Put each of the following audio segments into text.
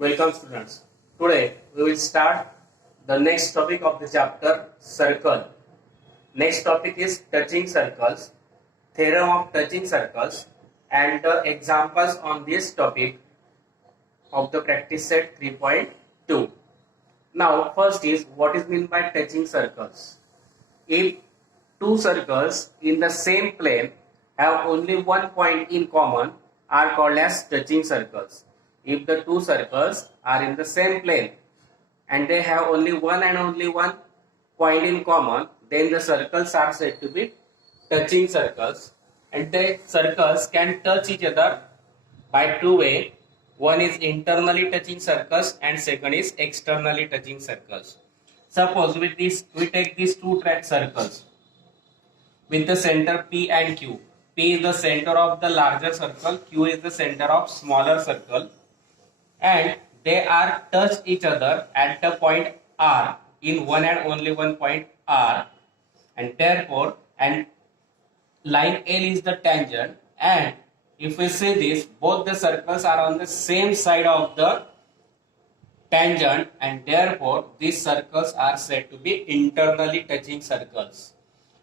Welcome students. Today we will start the next topic of the chapter circle. Next topic is touching circles, theorem of touching circles and the examples on this topic of the practice set 3.2. Now first is what is meant by touching circles. If two circles in the same plane have only one point in common are called as touching circles. If the two circles are in the same plane and they have only one point in common, then the circles are said to be touching circles, and the circles can touch each other by two ways. One is internally touching circles and second is externally touching circles. Suppose with this we take these two track circles with the center P and Q. P is the center of the larger circle, Q is the center of smaller circle, and they are touch each other at the point R in one and only one point R, and therefore and line L is the tangent, and if we see this, both the circles are on the same side of the tangent, and therefore these circles are said to be internally touching circles.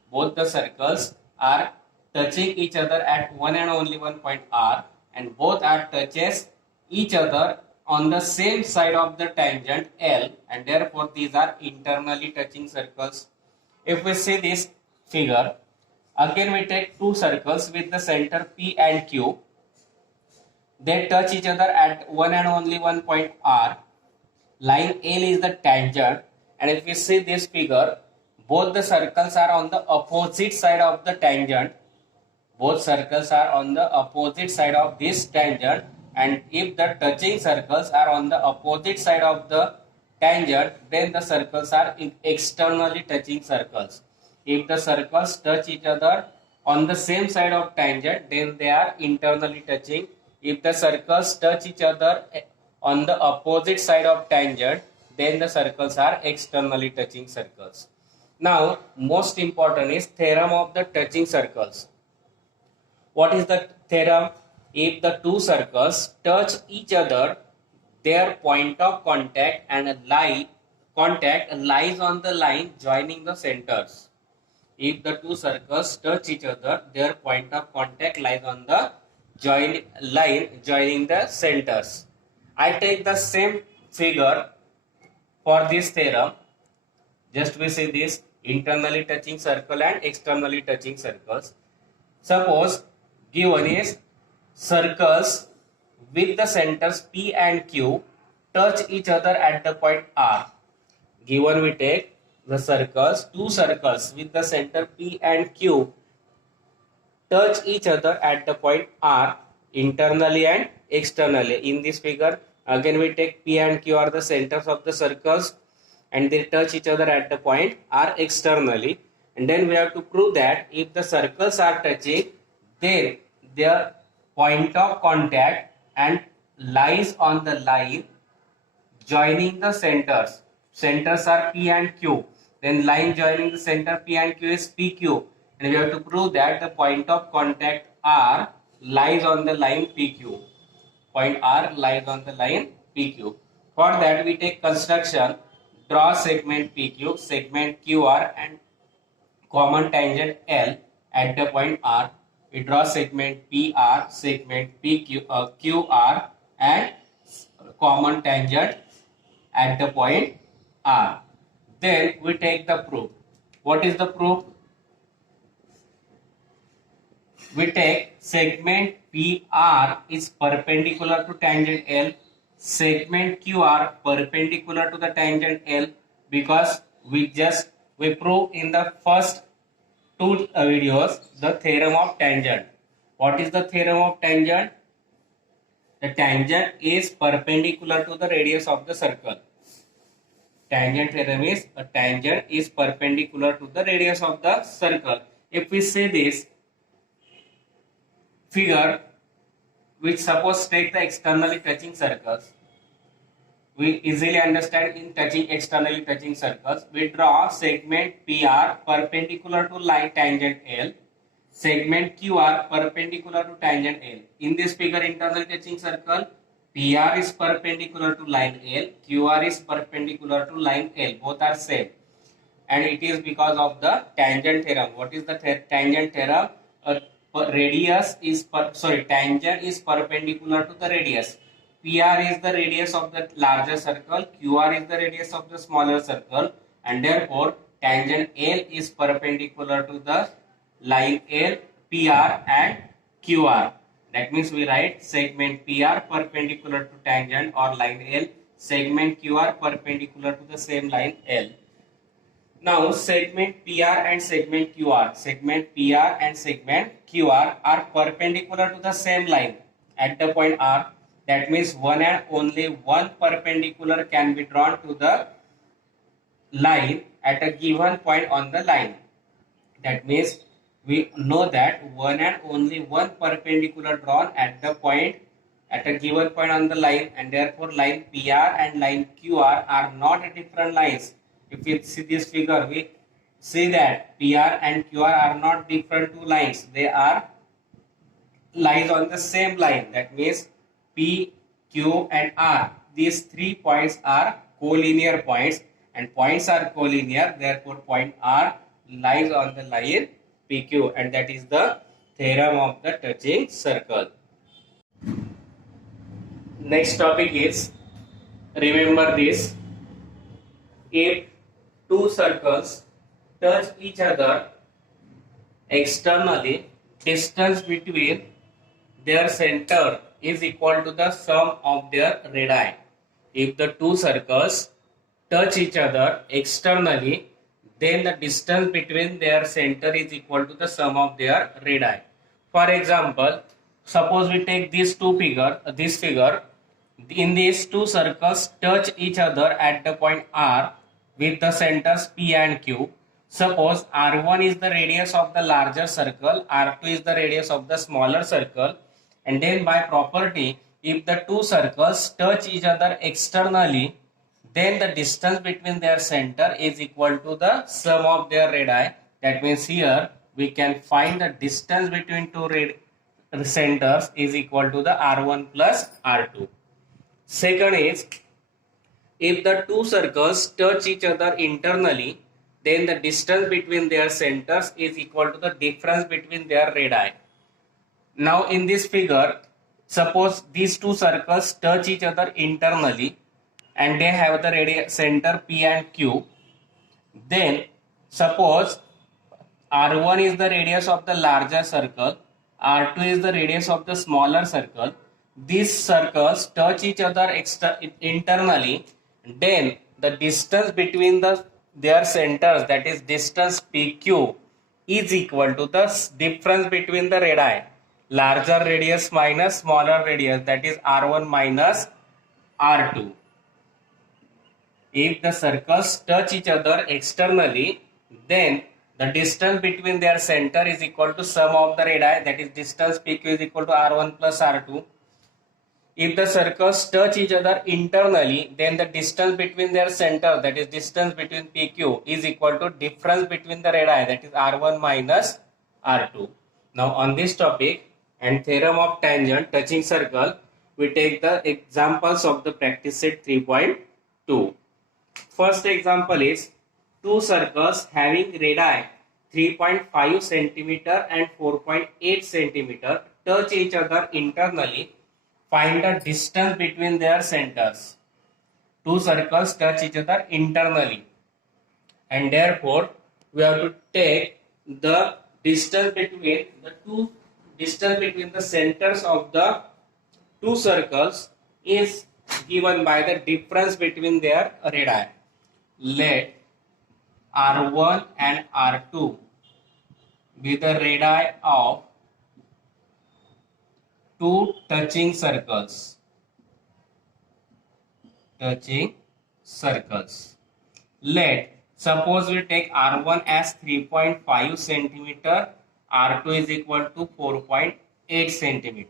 Both the circles are touching each other at one and only one point R, and both are touches each other on the same side of the tangent L, and therefore these are internally touching circles. If we see this figure, again we take two circles with the center P and Q. They touch each other at one and only one point R. Line L is the tangent, and if we see this figure, both the circles are on the opposite side of the tangent. Both circles are on the opposite side of this tangent, and if the touching circles are on the opposite side of the tangent, then the circles are externally touching circles. If the circles touch each other on the same side of tangent, then they are internally touching. If the circles touch each other on the opposite side of tangent, then the circles are externally touching circles. Now, most important is theorem of the touching circles. What is the theorem? If the two circles touch each other, their point of contact and lies on the line joining the centers. If the two circles touch each other, their point of contact lies on the line joining the centers. I take the same figure for this theorem. Just we see this internally touching circle and externally touching circles. Suppose given is circles with the centers P and Q touch each other at the point R. Given we take the circles, two circles with the center P and Q touch each other at the point R internally and externally. In this figure, again we take P and Q are the centers of the circles and they touch each other at the point R externally. And then we have to prove that if the circles are touching, then their point of contact and lies on the line joining the centers. Centers are P and Q. Then line joining the center P and Q is PQ. And we have to prove that the point of contact R lies on the line PQ. Point R lies on the line PQ. For that we take construction, draw segment PQ, segment QR and common tangent L at the point R. We draw segment PR, segment QR and common tangent at the point R. Then we take the proof. What is the proof? We take segment PR is perpendicular to tangent L, segment QR perpendicular to the tangent L, because we prove in the first two videos the theorem of tangent. What is the theorem of tangent? The tangent is perpendicular to the radius of the circle. Tangent theorem is a tangent is perpendicular to the radius of the circle. If we say this figure, which suppose take the externally touching circles, we easily understand in externally touching circles, we draw segment PR perpendicular to line tangent L, segment QR perpendicular to tangent L. In this figure, internally touching circle, PR is perpendicular to line L, QR is perpendicular to line L, both are same, and it is because of the tangent theorem. What is the tangent theorem? Tangent is perpendicular to the radius. PR is the radius of the larger circle, QR is the radius of the smaller circle, and therefore tangent L is perpendicular to the line L, PR and QR. That means we write segment PR perpendicular to tangent or line L, segment QR perpendicular to the same line L. Now segment PR and segment QR are perpendicular to the same line at the point R. That means one and only one perpendicular can be drawn to the line at a given point on the line. That means we know that one and only one perpendicular drawn at the point at a given point on the line, and therefore line PR and line QR are not different lines. If we see this figure, we see that PR and QR are not different two lines. They are lies on the same line. That means P, Q and R. These 3 points are collinear points, and points are collinear. Therefore point R lies on the line PQ, and that is the theorem of the touching circle. Next topic is, remember this, if two circles touch each other externally, distance between their center is equal to the sum of their radii. If the two circles touch each other externally, then the distance between their center is equal to the sum of their radii. For example, suppose we take this figure. In these two circles touch each other at the point R with the centers P and Q. Suppose R1 is the radius of the larger circle, R2 is the radius of the smaller circle, and then by property, if the two circles touch each other externally, then the distance between their center is equal to the sum of their radii. That means here we can find the distance between two centers is equal to the R1 plus R2. Second is, if the two circles touch each other internally, then the distance between their centers is equal to the difference between their radii. Now in this figure, suppose these two circles touch each other internally and they have the center P and Q. Then suppose R1 is the radius of the larger circle, R2 is the radius of the smaller circle. These circles touch each other internally, then the distance between their centers, that is distance PQ, is equal to the difference between the radii, larger radius minus smaller radius, that is R1 minus R2. If the circles touch each other externally, then the distance between their center is equal to sum of the radii, that is distance PQ is equal to R1 plus R2. If the circles touch each other internally, then the distance between their center, that is distance between PQ, is equal to difference between the radii, that is R1 minus R2. Now on this topic and theorem of tangent touching circle, we take the examples of the practice set 3.2. First example is, two circles having radii 3.5 cm and 4.8 cm touch each other internally. Find the distance between their centers. Two circles touch each other internally, and therefore we have to take the distance between the centers of the two circles is given by the difference between their radii. Let R1 and R2 be the radii of two touching circles. Let suppose we take R1 as 3.5 cm, R2 is equal to 4.8 cm.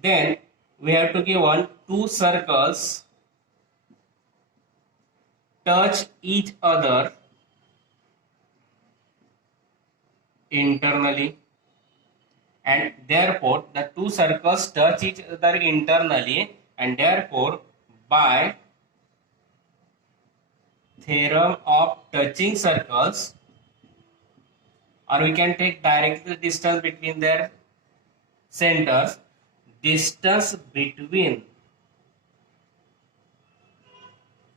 Then we have to give two circles touch each other internally, and therefore the two circles touch each other internally and therefore by theorem of touching circles, or we can take directly the distance between their centers, distance between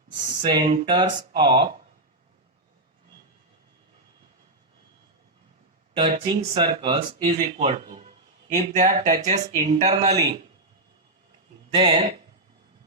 centers of touching circles is equal to, if they are touches internally, then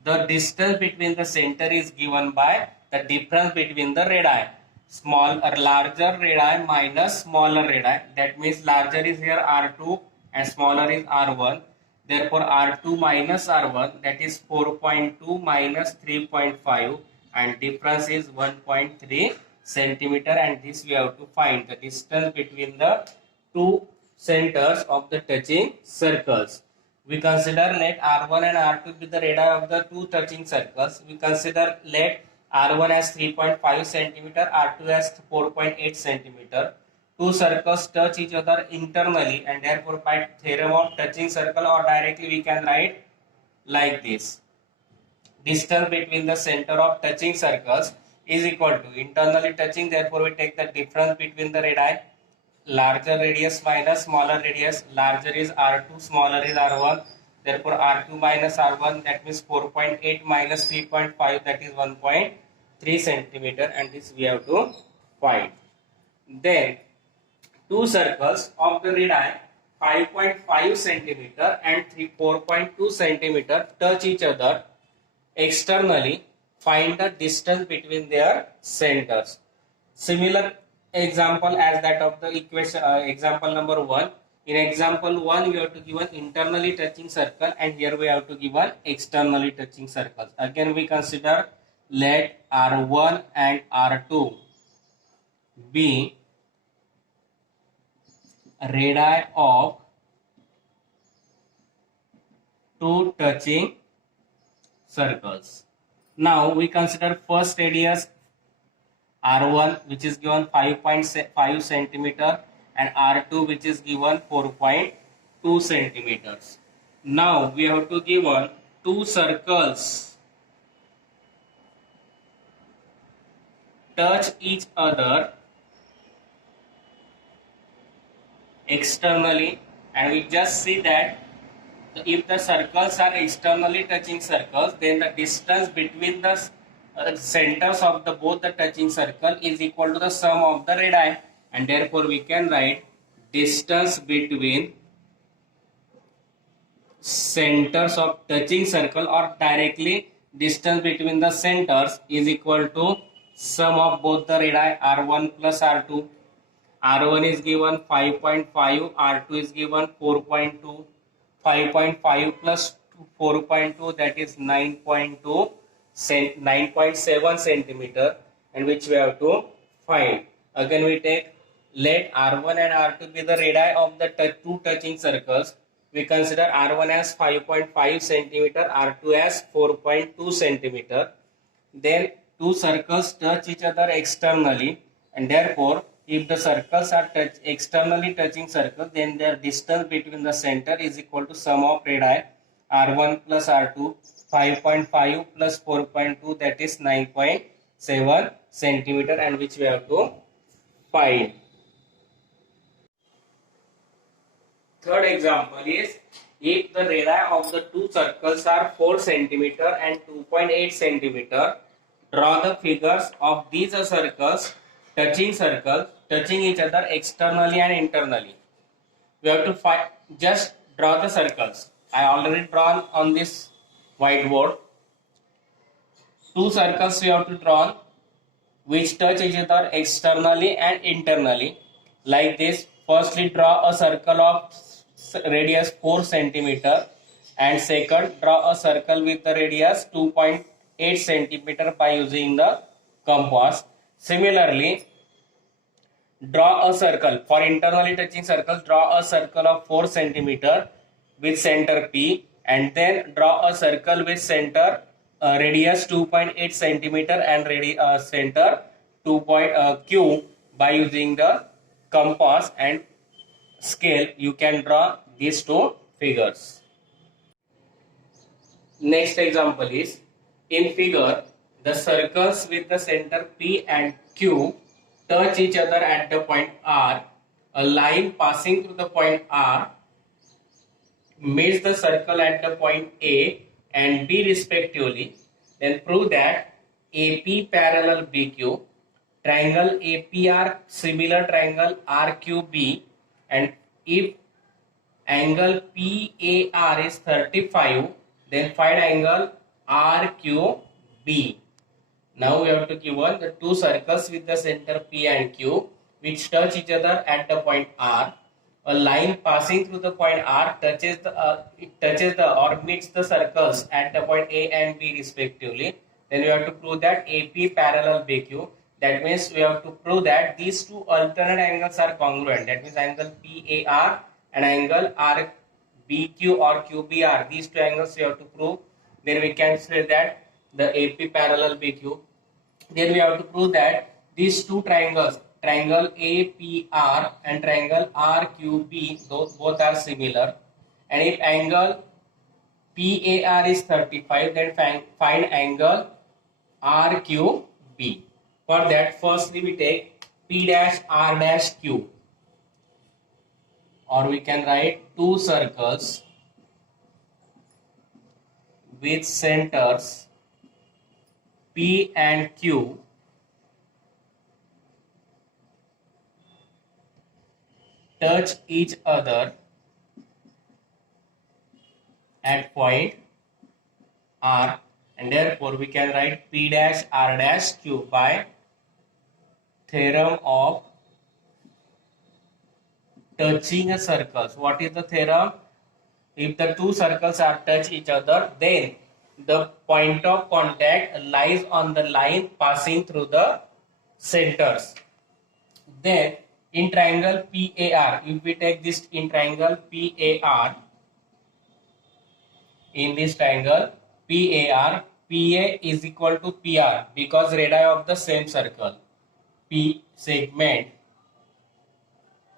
the distance between the center is given by the difference between the radii, small or larger radii minus smaller radii. That means larger is here R2 and smaller is R1. Therefore R2 minus R1, that is 4.2 minus 3.5, and difference is 1.3 centimeter, and this we have to find the distance between the two centers of the touching circles. We consider let R1 and R2 be the radii of the two touching circles. We consider let R1 as 3.5 centimeter, R2 as 4.8 centimeter. Two circles touch each other internally, and therefore by theorem of touching circle, or directly we can write like this. Distance between the center of touching circles is equal to internally touching, therefore we take the difference between the radii, larger radius minus smaller radius, larger is R2, smaller is R1, therefore R2 minus R1, that means 4.8 minus 3.5, that is 1.3 centimeter, and this we have to find. Then two circles of the radii 5.5 centimeter and 4.2 centimeter touch each other externally. Find the distance between their centers. Similar example as that of the equation, example number 1. In example 1 we have to give an internally touching circle, and here we have to give an externally touching circles. Again we consider let R1 and R2 be radii of two touching circles. Now we consider first radius R1, which is given 5.5 centimeter, and R2 which is given 4.2 centimeters. Now we have to give two circles touch each other externally, and we just see that if the circles are externally touching circles, then the distance between the centers of the both the touching circle is equal to the sum of the radii, and therefore we can write distance between centers of touching circle, or directly distance between the centers is equal to sum of both the radii R1 plus R2. R1 is given 5.5, R2 is given 4.2. 5.5 plus 4.2, that is 9.2 9.7 centimeter, and which we have to find. Again we take let R1 and R2 be the radii of the two touching circles. We consider R1 as 5.5 centimeter, R2 as 4.2 centimeter. Then two circles touch each other externally, and therefore if the circles are externally touching circles, then their distance between the center is equal to sum of radii R1 plus R2, 5.5 plus 4.2, that is 9.7 centimeter, and which we have to find. Third example is, if the radii of the two circles are 4 centimeter and 2.8 centimeter, draw the figures of these circles touching each other externally and internally. We have to find, just draw the circles. I already drawn on this whiteboard. Two circles we have to draw which touch each other externally and internally. Like this, firstly draw a circle of radius 4 centimeter, and second draw a circle with the radius 2.8 centimeter by using the compass. Similarly, draw a circle for internally touching circles. Draw a circle of 4 centimeter with center P, and then draw a circle with center radius 2.8 centimeter and center 2. Q by using the compass and scale. You can draw these two figures. Next example is, in figure, the circles with the center P and Q touch each other at the point R. A line passing through the point R meets the circle at the point A and B respectively. Then prove that AP parallel BQ, triangle APR similar triangle RQB, and if angle PAR is 35, then find angle RQB. Now we have to give one the two circles with the center P and Q which touch each other at the point R. A line passing through the point R touches the or meets the circles at the point A and B respectively. Then we have to prove that AP parallel BQ. That means we have to prove that these two alternate angles are congruent. That means angle PAR and angle RBQ or QBR. These two angles we have to prove. Then we can say that the AP parallel BQ. Then we have to prove that these two triangles, triangle APR and triangle RQB, those both are similar. And if angle PAR is 35, then find angle RQB. For that, firstly we take P dash R dash Q, or we can write two circles with centers P and Q touch each other at point R, and therefore we can write P dash R dash Q by theorem of touching a circles. What is the theorem? If the two circles are touch each other, then the point of contact lies on the line passing through the centers. Then in triangle PAR, if we take this in triangle PAR, in this triangle PAR, PA is equal to PR because radii of the same circle. P segment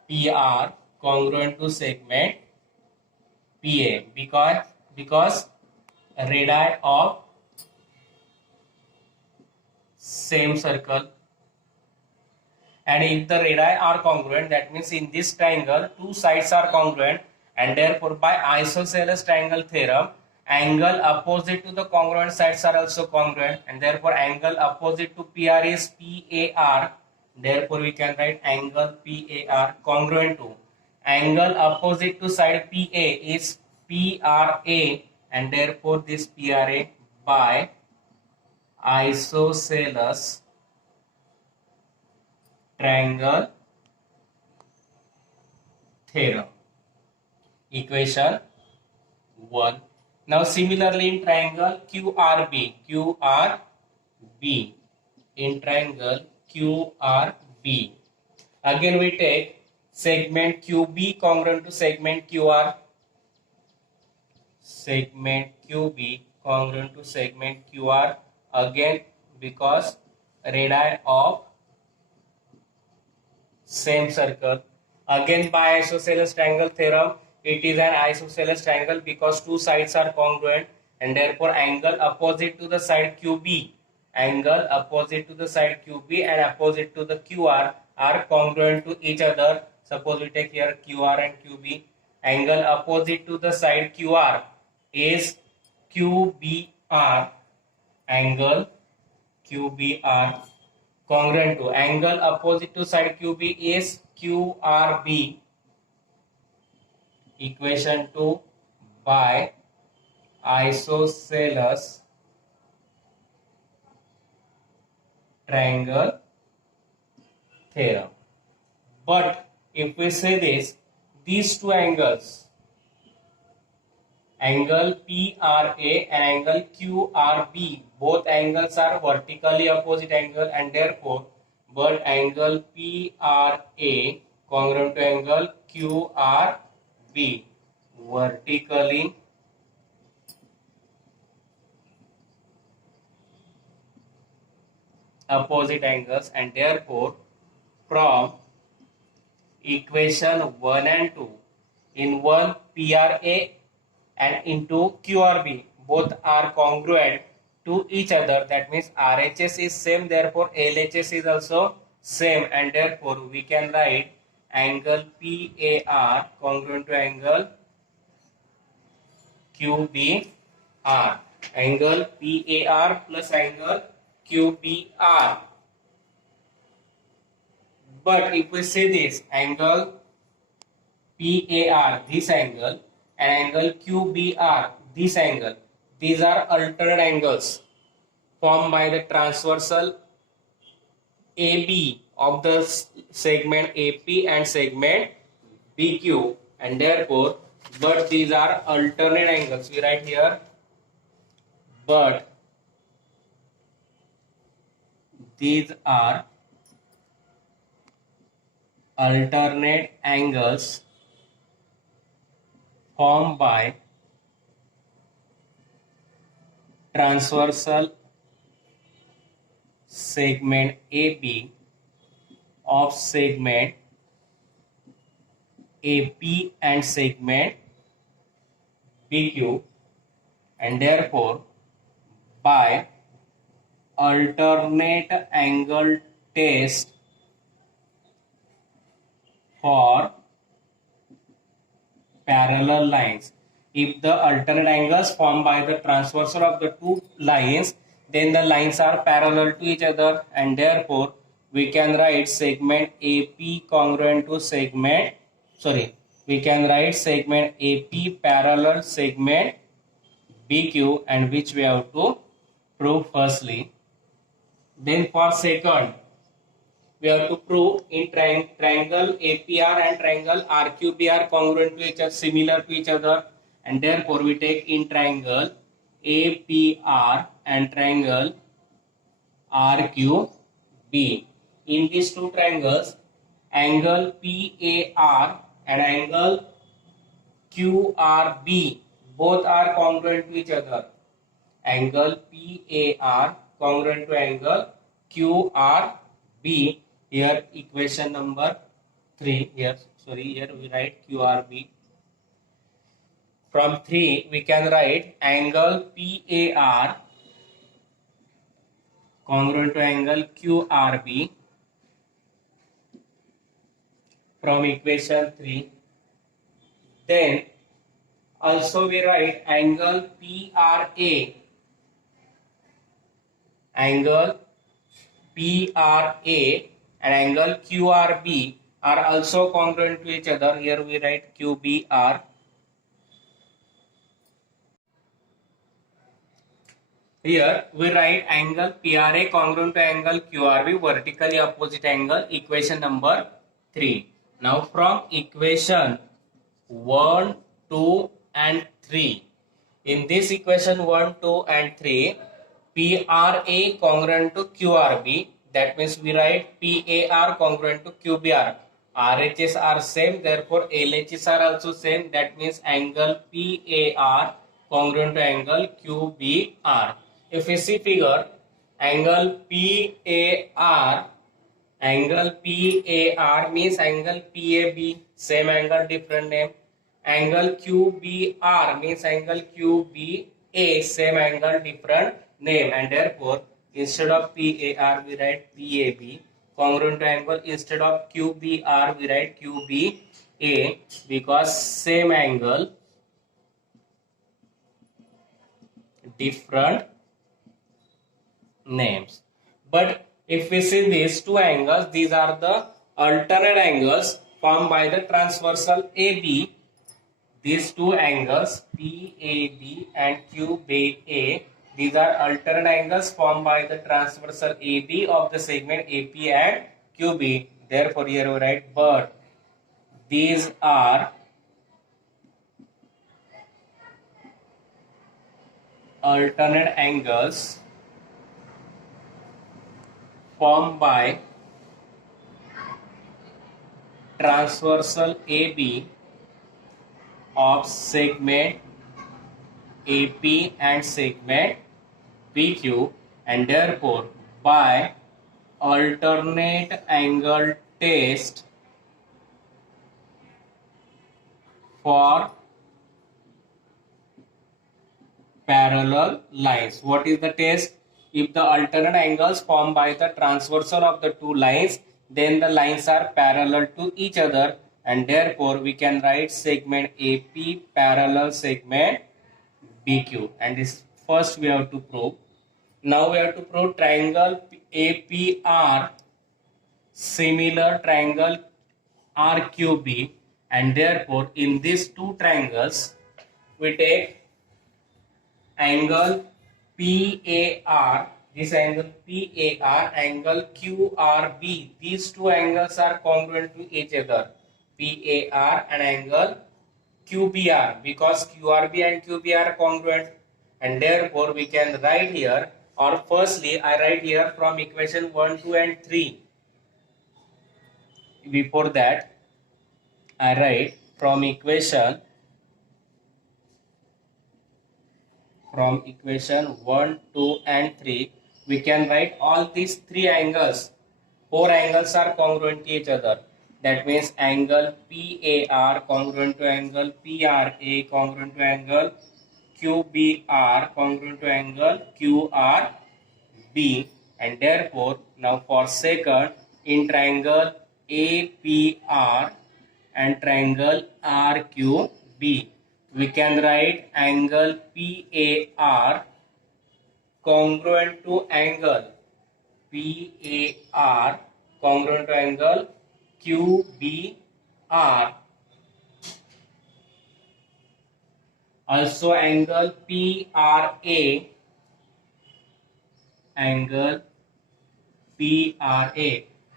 PR congruent to segment PA because radii of same circle. And if the radii are congruent, that means in this triangle two sides are congruent, and therefore by isosceles triangle theorem, angle opposite to the congruent sides are also congruent, and therefore angle opposite to PR is PAR. Therefore we can write angle PAR congruent to angle opposite to side PA is PRA, and therefore this PRA by isosceles triangle theorem. Equation 1. Now similarly in triangle QRB, in triangle QRB, again we take segment QB congruent to segment QR, segment QB congruent to segment QR, again because radii of same circle. Again by isosceles triangle theorem, it is an isosceles triangle because two sides are congruent, and therefore angle opposite to the side QB, angle opposite to the side QB and opposite to the QR are congruent to each other. Suppose we take here QR and QB. Angle opposite to the side QR is QBR, angle QBR congruent to angle opposite to side QB is QRB. Equation 2 by isosceles triangle theorem. But if we say this, these two angles, angle PRA and angle QRB, both angles are vertically opposite angle, and therefore but angle PRA congruent to angle QRB vertically opposite angles, and therefore from equation 1 and 2, in one PRA and into QRB, both are congruent to each other, that means RHS is same, therefore LHS is also same, and therefore we can write angle PAR congruent to angle QBR. Angle PAR plus angle QBR. But if we say this angle PAR, this angle, and angle QBR, this angle, these are alternate angles formed by the transversal AB of the segment AP and segment BQ, and therefore, but these are alternate angles. We write here, but these are alternate angles formed by transversal segment AB of segment AP and segment BQ, and therefore by alternate angle test for parallel lines. If the alternate angles formed by the transversal of the two lines, then the lines are parallel to each other, and therefore we can write segment AP congruent to segment, we can write segment AP parallel segment BQ, and which we have to prove firstly. Then for second, we have to prove in triangle APR and triangle RQBR congruent to each other, similar to each other, and therefore we take in triangle APR and triangle RQB. In these two triangles, angle PAR and angle QRB both are congruent to each other. Angle PAR congruent to angle QRB. Here equation number 3. Here we write QRB. From 3 we can write angle PAR congruent to angle QRB from equation 3. Then also we write angle PRA and angle QRB are also congruent to each other. Here we write QBR. Here we write angle PRA congruent to angle QRB, vertically opposite angle, equation number 3. Now from equation 1, 2 and 3. In this equation 1, 2 and 3, PRA congruent to QRB, that means we write PAR congruent to QBR. RHS are same, therefore LHS are also same, that means angle PAR congruent to angle QBR. If we see figure, angle PAR means angle PAB, same angle, different name. Angle QBR means angle QBA, same angle, different name, and therefore instead of PAR we write PAB congruent to angle, instead of QBR we write QBA, because same angle, different names. But if we see these two angles, these are the alternate angles formed by the transversal AB. These two angles PAB and QBA, these are alternate angles formed by the transversal AB of the segment AP and QB. Therefore here we write, but these are alternate angles formed by transversal AB of segment AP and segment PQ, and therefore by alternate angle test for parallel lines. What is the test? If the alternate angles formed by the transversal of the two lines, then the lines are parallel to each other, and therefore we can write segment AP parallel segment BQ. And this first we have to prove. Now we have to prove triangle APR similar triangle RQB, and therefore in these two triangles we take angle PAR, this angle PAR, angle QRB. These two angles are congruent to each other, PAR and angle QBR, because QRB and QBR are congruent, and therefore we can write here, or firstly I write here from equation 1, 2 and 3. Before that I write from equation 1, 2 and 3, we can write all these three angles. Four angles are congruent to each other. That means angle PAR congruent to angle PRA congruent to angle QBR congruent to angle QRB, and therefore now for second, in triangle APR and triangle RQB, we can write angle PAR congruent to angle PAR congruent to angle QBR. Also angle PRA,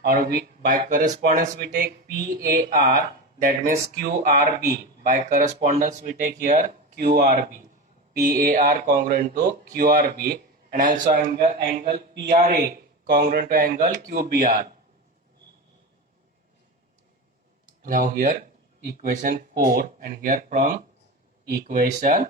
or we by correspondence we take PAR, that means QRB. By correspondence we take here QRB. PAR congruent to QRB, and also angle PRA congruent to angle QBR. Now here equation 4, and here from equation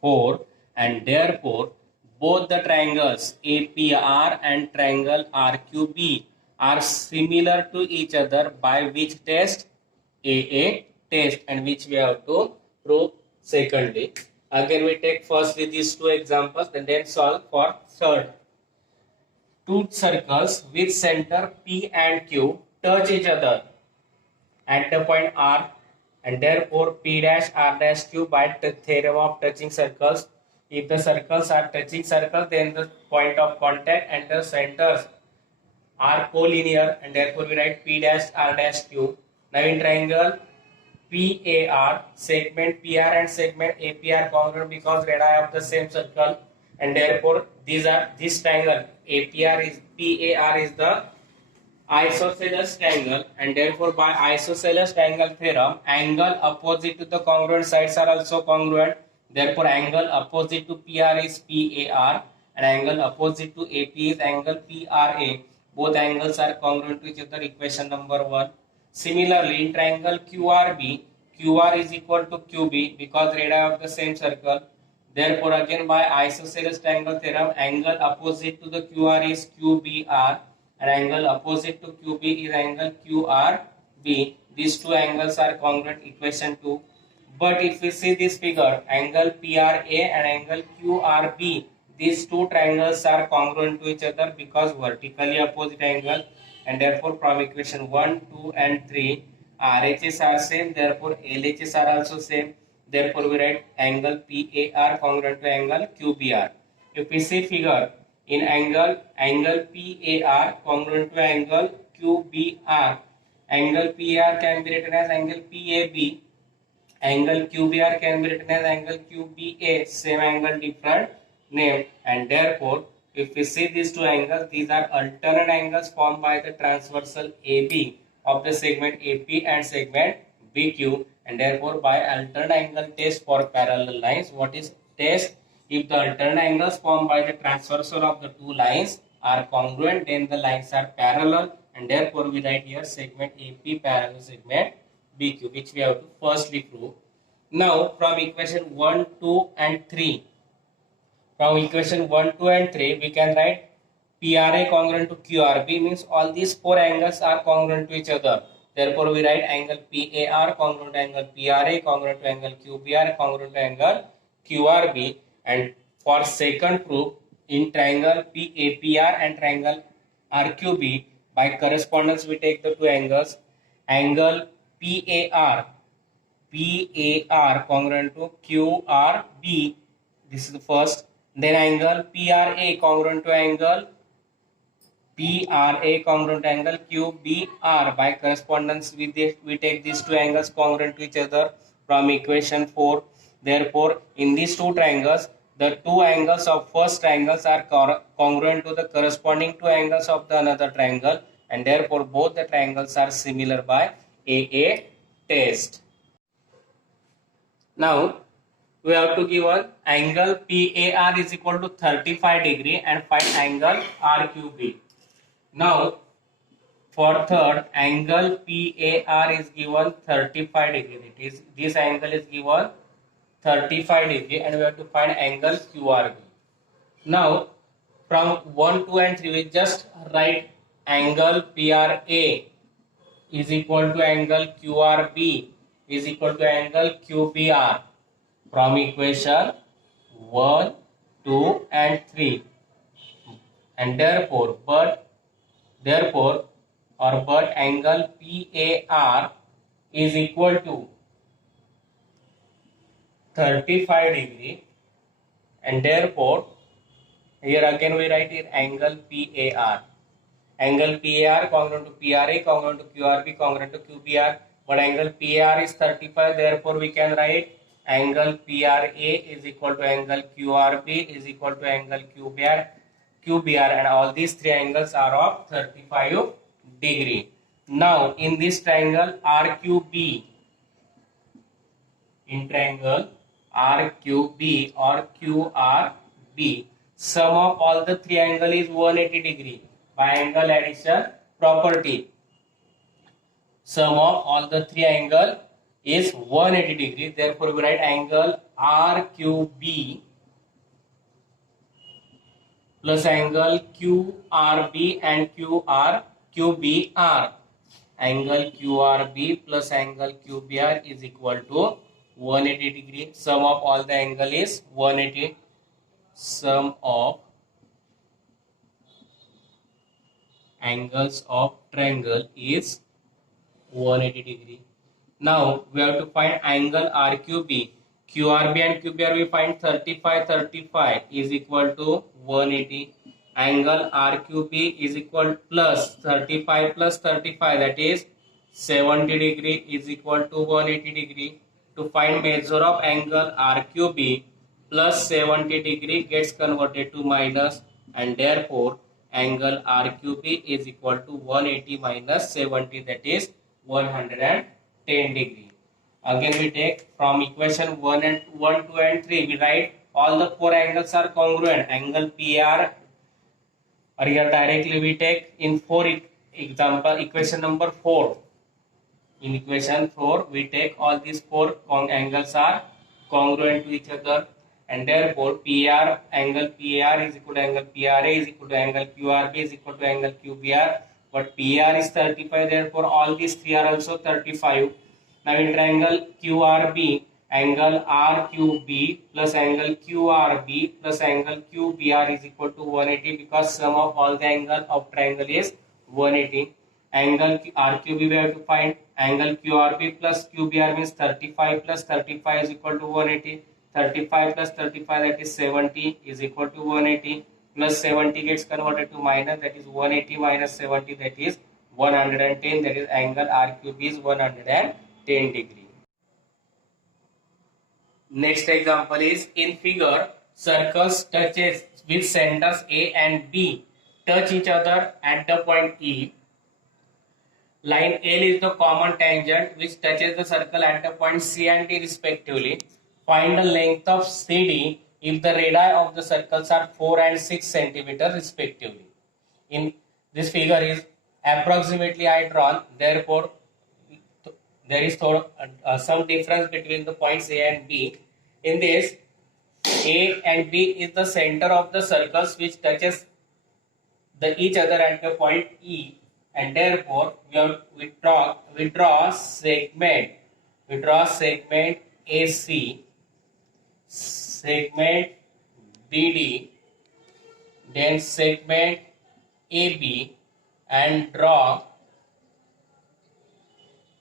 4, and therefore both the triangles APR and triangle RQB are similar to each other by which test? AA test, and which we have to prove secondly. Again we take firstly these two examples and then solve for third. Two circles with center P and Q touch each other at the point R, and therefore P dash R dash Q by the theorem of touching circles. If the circles are touching circles, then the point of contact and the centers are collinear, and therefore we write P dash R dash Q. Now in triangle PAR, segment PR and segment APR congruent because radii of the same circle, and therefore this triangle PAR is the isosceles triangle, and therefore by isosceles triangle theorem, angle opposite to the congruent sides are also congruent. Therefore angle opposite to PR is PAR, and angle opposite to AP is angle PRA. Both angles are congruent to each other. Equation number 1. Similarly, in triangle QRB, QR is equal to QB because radii of the same circle. Therefore, again by isosceles triangle theorem, angle opposite to the QR is QBR, and angle opposite to QB is angle QRB. These two angles are congruent. Equation 2. But if we see this figure, angle PRA and angle QRB, these two triangles are congruent to each other because vertically opposite angle, and therefore from equation 1, 2 and 3, RHS are same, therefore LHS are also same. Therefore we write angle PAR congruent to angle QBR. If we see figure, in angle PAR congruent to angle QBR, angle PAR can be written as angle PAB, angle QBR can be written as angle QBA, same angle different name, and therefore if we see these two angles, these are alternate angles formed by the transversal AB of the segment AP and segment BQ, and therefore by alternate angle test for parallel lines. What is test? If the alternate angles formed by the transversal of the two lines are congruent, then the lines are parallel, and therefore we write here segment AP parallel segment BQ, which we have to firstly prove. Now from equation 1, 2 and 3, from equation 1, 2 and 3, we can write PRA congruent to QRB, means all these four angles are congruent to each other. Therefore, we write angle PAR congruent to angle PRA congruent to angle QBR congruent to angle QRB, And for second proof, in triangle PAPR and triangle RQB, by correspondence we take the two angles. Angle PAR congruent to QRB. This is the first. Then angle PRA congruent to angle QBR. By correspondence, we take these two angles congruent to each other from equation 4. Therefore, in these two triangles, the two angles of first triangles are congruent to the corresponding two angles of the another triangle, and therefore both the triangles are similar by AA test. Now, we have to give an angle PAR is equal to 35 degree and find angle RQB. Now, for third, angle PAR is given 35 degree. It is, this angle is given 35 degree and we have to find angle QRB. Now, from 1, 2 and 3, we just write angle PRA is equal to angle QRB is equal to angle QBR from equation 1, 2 and 3. And therefore, but angle PAR is equal to 35 degree, and therefore here again we write it angle PAR. Angle PAR congruent to PRA, congruent to QRB, congruent to QBR, but angle PAR is 35, therefore we can write angle PRA is equal to angle QRB is equal to angle QBR, and all these three angles are of 35 degree. Now in this triangle RQB, in triangle RQB or QRB, sum of all the three angles is 180 degree by angle addition property. Sum of all the three angles is 180 degree, therefore we write angle RQB plus angle QRB and QBR. Angle QRB plus angle QBR is equal to 180 degree. Sum of all the angle is 180. Sum of angles of triangle is 180 degree. Now we have to find angle RQB. QRB and QBR we find 35 is equal to 180. Angle RQB is equal plus 35 plus 35, that is 70 degree is equal to 180 degree. To find measure of angle RQB, plus 70 degree gets converted to minus, and therefore angle RQB is equal to 180 minus 70, that is 110 degree. Again we take from equation 1, 2 and 3, we write all the four angles are congruent. Angle PR, or here directly we take in example equation number 4. In equation 4 we take all these four angles are congruent to each other, and therefore angle PR is equal to angle PRA is equal to angle QRB is equal to angle QBR, but PR is 35, therefore all these three are also 35. Now in triangle QRB, angle RQB plus angle QRB plus angle QBR is equal to 180, because sum of all the angle of triangle is 180. Angle RQB we have to find. Angle QRB plus QBR means 35 plus 35 is equal to 180. 35 plus 35, that is 70, is equal to 180. Plus 70 gets converted to minus, that is 180 minus 70, that is 110. That is angle RQB is 110 degree. Next example is in figure, circles touches with centers A and B touch each other at the point E. Line L is the common tangent which touches the circle at the point C and D respectively. Find the length of CD if the radii of the circles are 4 and 6 centimeter respectively. In this figure is approximately I drawn, therefore there is some difference between the points A and B. In this, A and B is the center of the circles which touches each other at the point E, and therefore we draw segment AC, segment BD, then segment AB, and draw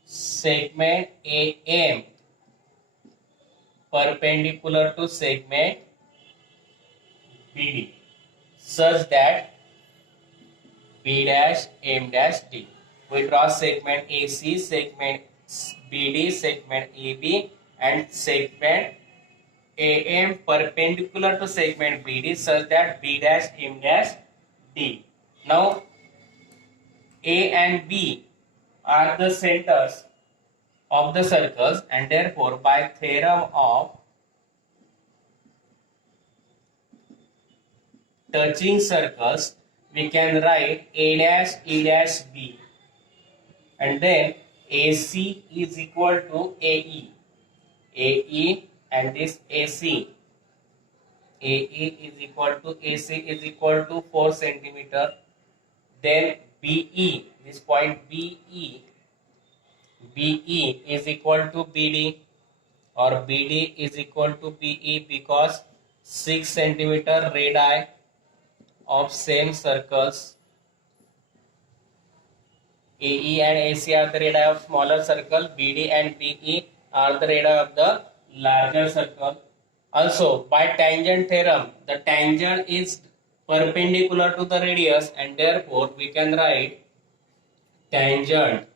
segment AM perpendicular to segment BD such that B dash M dash D. We draw segment AC, segment BD, segment AB, and segment AM perpendicular to segment BD such that B dash M dash D. Now A and B are the centers of the circles, and therefore by theorem of touching circles we can write A dash E dash B, and then AC is equal to AE, AE and this AC, AE is equal to AC is equal to 4 centimeter. Then BE, this point BE, BE is equal to BD, or BD is equal to BE because 6 centimeter radii of same circles. AE and AC are the radii of smaller circle, BD and BE are the radii of the larger circle. Also, by tangent theorem, the tangent is perpendicular to the radius, and therefore we can write tangent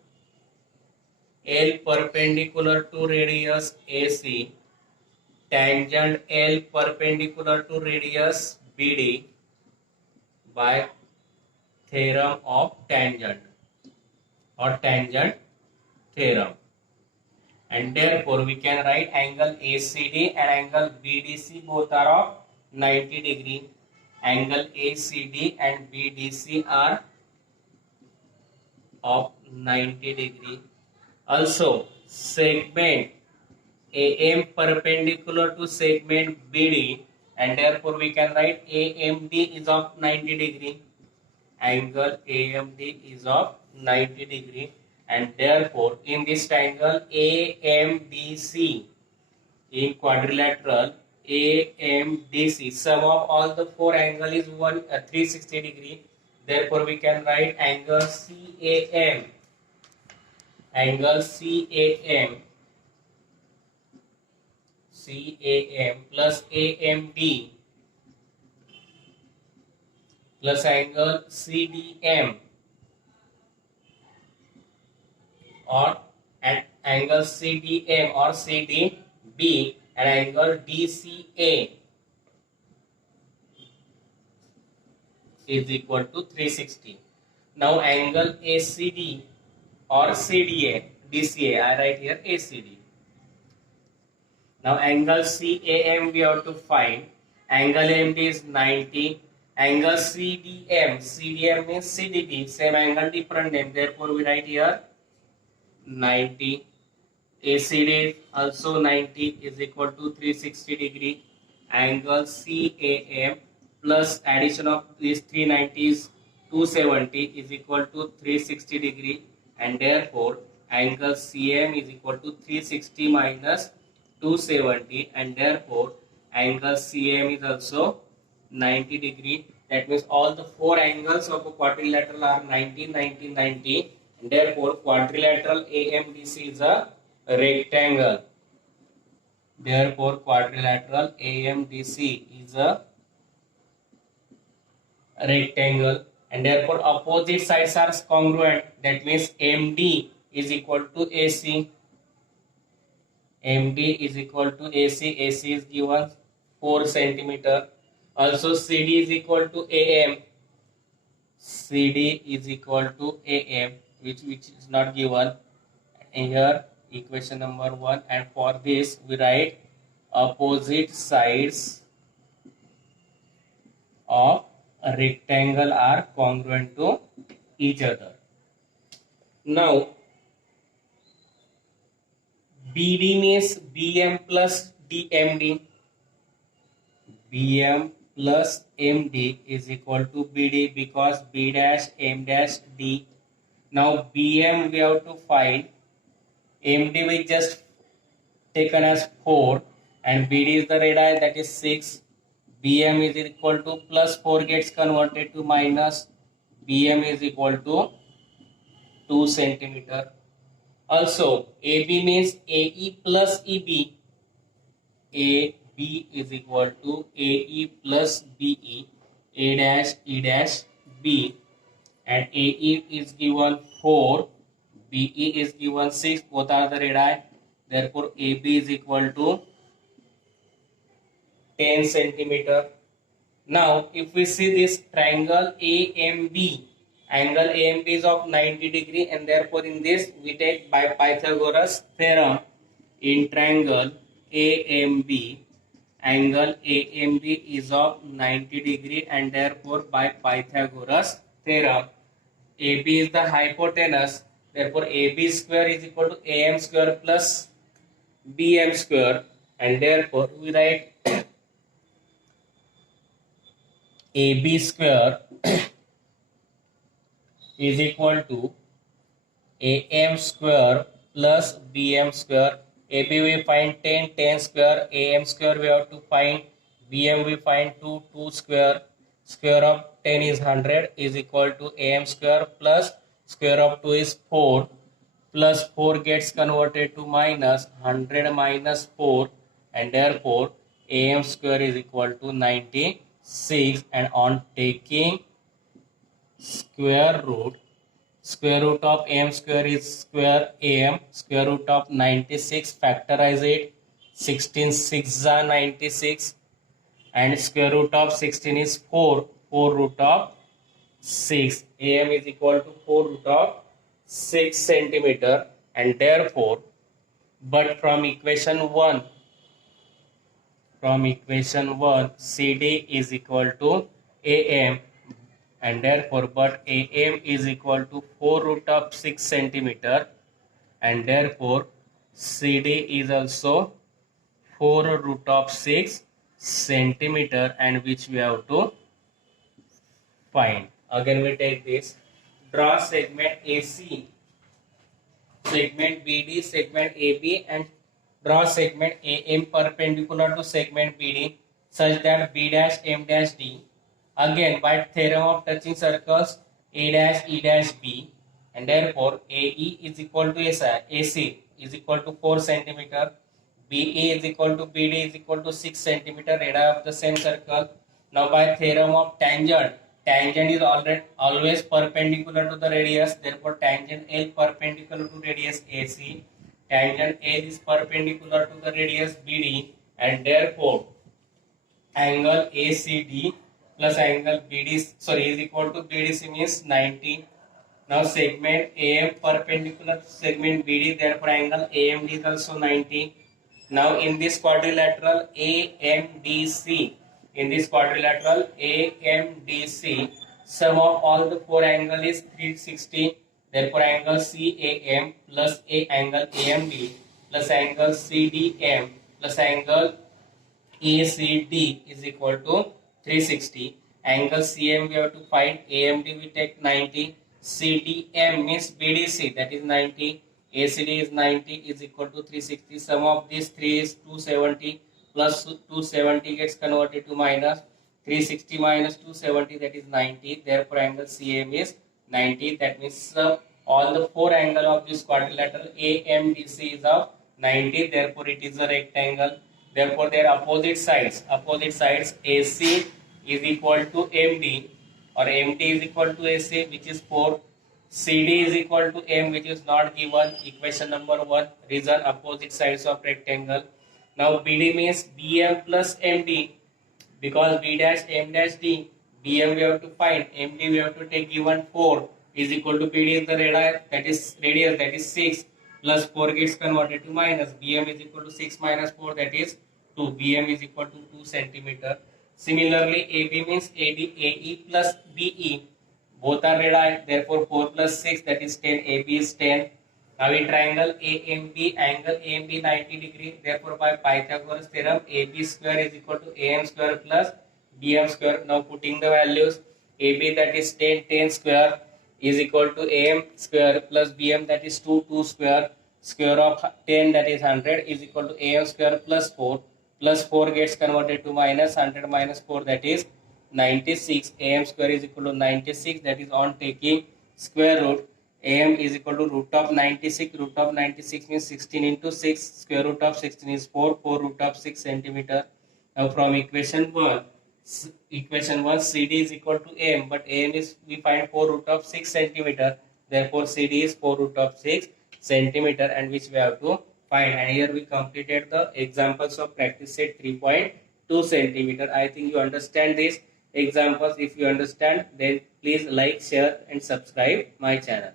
L perpendicular to radius AC, tangent L perpendicular to radius BD by theorem of tangent or tangent theorem, and therefore we can write angle ACD and angle BDC both are of 90 degree. Angle ACD and BDC are of 90 degree. Also, segment AM perpendicular to segment BD, and therefore we can write AMD is of 90 degree. Angle AMD is of 90 degree, and therefore in this triangle AMDC, in quadrilateral AMDC, sum of all the four angles is 360 degree. Therefore we can write angle CAM, angle CAM plus AMD plus angle CDM, or at angle CDM or CDB, and angle DCA is equal to 360. Now angle ACD or CDA, DCA, I write here ACD. Now angle CAM we have to find. Angle AMD is 90. Angle CDM means CDB, same angle, different name. Therefore we write here 90. ACD also 90 is equal to 360 degree. Angle CAM plus addition of these 390 is 270 is equal to 360 degree, and therefore angle CM is equal to 360 minus 270, and therefore angle CM is also 90 degree. That means all the four angles of a quadrilateral are 90, 90, 90, and therefore quadrilateral AMDC is a rectangle. Therefore quadrilateral AMDC is a rectangle, and therefore opposite sides are congruent. That means MD is equal to AC. MD is equal to AC. AC is given 4 centimeter. Also CD is equal to AM. CD is equal to AM, which is not given here. Equation number 1, and for this we write opposite sides of a rectangle are congruent to each other. Now BD means BM plus DMD. BM plus MD is equal to BD because B dash M dash D. Now BM we have to find. MD we just taken as 4, and BD is the radii, that is 6. BM is equal to plus 4 gets converted to minus. BM is equal to 2 centimeter. Also, AB means AE plus EB. AB is equal to AE plus BE. A dash E dash B. And AE is given 4. BE is given 6. Both are the radii. Therefore, AB is equal to 10 centimeter. Now, if we see this triangle AMB, angle AMB is of 90 degree, and therefore in this we take by Pythagoras theorem in triangle AMB, angle AMB is of 90 degree, and therefore by Pythagoras theorem AB is the hypotenuse, therefore AB square is equal to AM square plus BM square, and therefore we write AB square is equal to AM square plus BM square. AB we find 10, 10 square, AM square we have to find, BM we find 2, 2 square. Square of 10 is 100 is equal to AM square plus square of 2 is 4 plus 4 gets converted to minus 100 minus 4, and therefore AM square is equal to 96, and on taking square root of AM square is square AM, square root of 96, factorize it, 16 6 are 96, and square root of 16 is 4, 4 root of 6. AM is equal to 4 root of 6 centimeter, and therefore, but from equation 1, CD is equal to AM, and therefore but AM is equal to 4 root of 6 centimeter, and therefore CD is also 4 root of 6 centimeter, and which we have to find. Again we take this, draw segment AC, segment BD, segment AB, and draw segment AM perpendicular to segment BD such that B dash M dash D. Again, by theorem of touching circles, A dash E dash B, and therefore AE is equal to AC is equal to 4 centimeter, BE is equal to BD is equal to 6 centimeter, radii of the same circle. Now by theorem of tangent, tangent is always perpendicular to the radius, therefore tangent L perpendicular to radius AC, tangent L is perpendicular to the radius BD, and therefore angle ACD plus angle BD is equal to BDC means 90. Now segment AM perpendicular to segment BD, therefore angle AMD is also 90. Now in this quadrilateral AMDC, sum of all the 4 angles is 360. Therefore angle CAM plus angle AMD plus angle CDM plus angle ACD is equal to 360. Angle CM we have to find, AMD we take 90, CDM means BDC, that is 90, ACD is 90 is equal to 360. Sum of these 3 is 270, plus 270 gets converted to minus 360 minus 270, that is 90. Therefore angle CM is 90. That means all the 4 angle of this quadrilateral AMDC is of 90. Therefore it is a rectangle. Therefore their opposite sides AC is equal to MD, or MD is equal to AC, which is 4. CD is equal to M, which is not given. Equation number 1, reason opposite sides of rectangle. Now BD means BM plus MD, because B dash M dash D, BM we have to find, MD we have to take, given 4 is equal to BD is the radius, that is 6, plus 4 gets converted to minus, BM is equal to 6 minus 4, that is 2, BM is equal to 2 centimeter. Similarly AB means AE plus BE, both are radii, therefore 4 plus 6, that is 10, AB is 10. Now in triangle AMB, angle AMB 90 degree, therefore by Pythagoras theorem AB square is equal to AM square plus BM square. Now putting the values, AB that is 10, 10 square is equal to AM square plus BM that is 2, 2 square. Square of 10 that is 100 is equal to AM square plus 4 plus 4 gets converted to minus 100 minus 4, that is 96. Am square is equal to 96, that is on taking square root. Am is equal to root of 96. Root of 96 means 16 into 6. Square root of 16 is 4. 4 root of 6 centimeter. Now from equation 1, CD is equal to am, but am is, we find 4 root of 6 centimeter. Therefore CD is 4 root of 6 centimeter, and which we have to find. And here we completed the examples of practice set 3.2 centimeter. I think you understand these examples. If you understand, then please like, share and subscribe my channel.